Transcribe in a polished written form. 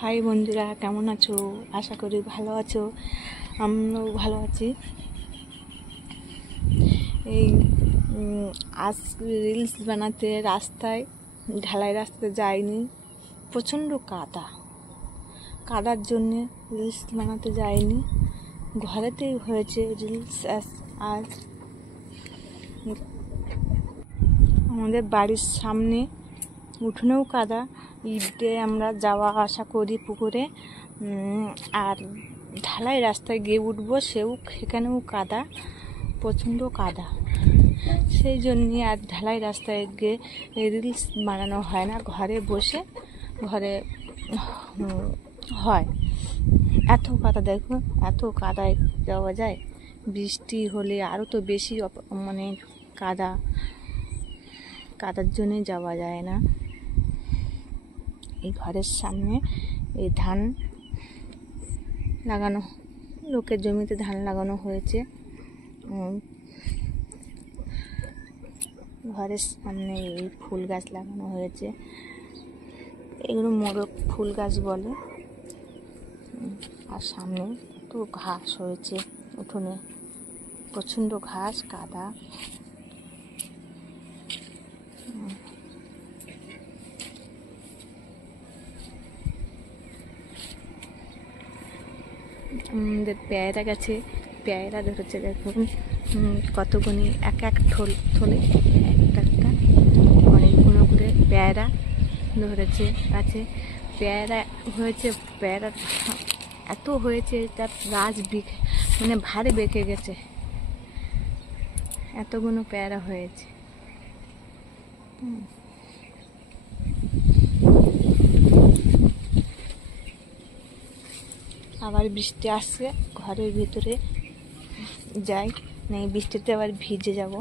High বন্ধুরা, কেমন আছো? আশা করি ভালো আছো। আমিও ভালো আছি। এই আজ রিলস বানাতে রাস্তায়, ঢালাই রাস্তাতে যাইনি, প্রচণ্ড কাদার জন্যে রিলস বানাতে যাইনি। ঘরেতেই হয়েছে রিলস। আজ আমাদের বাড়ির সামনে উঠোনেও কাদা, ঈদে আমরা যাওয়া আসা করি পুকুরে, আর ঢালাই রাস্তায় গিয়ে উঠবো, সেখানেও কাদা, প্রচণ্ড কাদা। সেই জন্যে আর ঢালাই রাস্তায় গিয়ে রিলস বানানো হয় না, ঘরে বসে হয়। এত কাদা, দেখো এত কাদায় যাওয়া যায়? বৃষ্টি হলে আরও তো বেশি মানে কাদার জন্যে যাওয়া যায় না। এই ঘরের সামনে এই ধান লাগানো, লোকের জমিতে ধান লাগানো হয়েছে। ঘরের সামনে এই ফুল গাছ লাগানো হয়েছে, এগুলো মোরগ ফুল গাছ বলে। আর সামনে তো ঘাস হয়েছে, উঠোনে প্রচণ্ড ঘাস, কাদা। আমাদের পেয়ারা গাছে পেয়ারা ধরেছে, দেখুন কতগুলি, এক থলে একটা অনেকগুলো করে পেয়ারা ধরেছে গাছে। পেয়ারা হয়েছে, পেয়ারা এত হয়েছে তার গাছ মানে ভারে বেঁকে গেছে, এতগুলো পেয়ারা হয়েছে। আবার বৃষ্টি আসছে, ঘরের ভিতরে যাই, বৃষ্টিতে আবার ভিজে যাব।